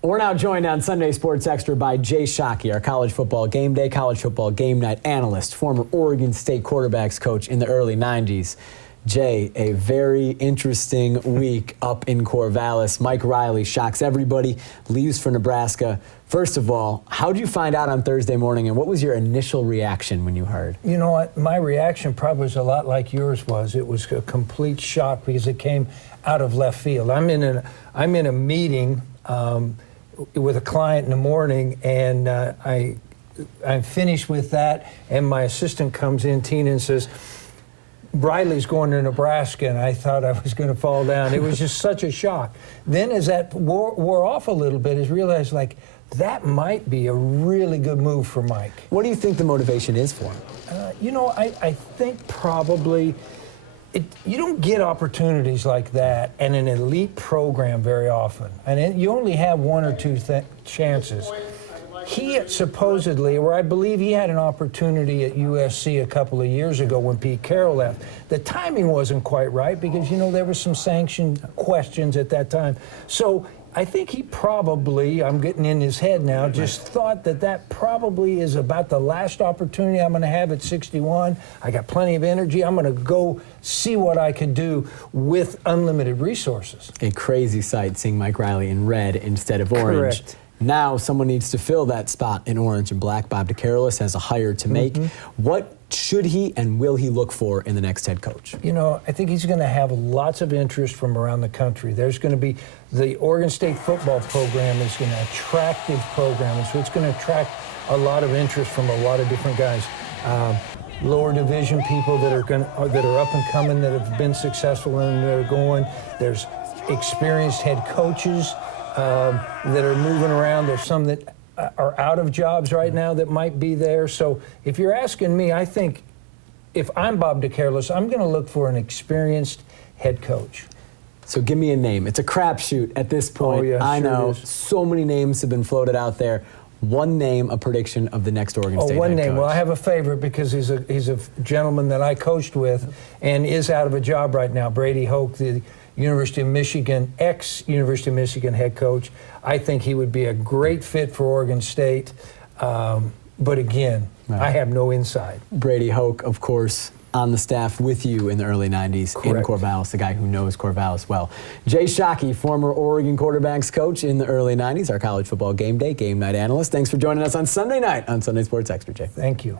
We're now joined on Sunday Sports Extra by Jay Schaake, our college football game day, college football game night analyst, former Oregon State quarterbacks coach in the early 90s. Jay, a very interesting week up in Corvallis. Mike Riley shocks everybody, leaves for Nebraska. First of all, how did you find out on Thursday morning, and what was your initial reaction when you heard? You know what? My reaction probably was a lot like yours was. It was a complete shock because it came out of left field. I'm in a meeting with a client in the morning, and I'm finished with that, and my assistant comes in, Tina, and says, Riley's going to Nebraska, and I thought I was going to fall down. It was just such a shock. Then as that wore off a little bit, I realized, like, that might be a really good move for Mike. What do you think the motivation is for him? You know, I think probably you don't get opportunities like that in an elite program very often. And you only have one or two chances. He supposedly, or I believe he had an opportunity at USC a couple of years ago when Pete Carroll left. The timing wasn't quite right because, you know, there were some sanction questions at that time. So I think he probably, I'm getting in his head now, just thought that probably is about the last opportunity I'm going to have at 61. I got plenty of energy. I'm going to go see what I could do with unlimited resources. A crazy sight seeing Mike Riley in red instead of orange. Correct. Now someone needs to fill that spot in orange and black. Bob DeCarolis has a hire to make. What should he and will he look for in the next head coach? You know, I think he's going to have lots of interest from around the country. There's going to be the Oregon State football program is an attractive program, and so it's going to attract a lot of interest from a lot of different guys. Lower division people that are up and coming, that have been successful and that are going. There's experienced head coaches that are moving around. There's some that are out of jobs right now that might be there. So if you're asking me, I think if I'm Bob DeCarolis, I'm going to look for an experienced head coach. So give me a name. It's a crapshoot at this point. Oh, yeah, I know. So many names have been floated out there. One name, a prediction of the next Oregon State head coach. Oh, one name. Well, I have a favorite because he's a gentleman that I coached with and is out of a job right now, Brady Hoke, the University of Michigan, ex-University of Michigan head coach. I think he would be a great fit for Oregon State. But again, I have no insight. Brady Hoke, of course, on the staff with you in the early 90s. Correct. In Corvallis, the guy who knows Corvallis well. Jay Schaake, former Oregon quarterbacks coach in the early 90s, our college football game day, game night analyst. Thanks for joining us on Sunday night on Sunday Sports Extra, Jay. Thank you.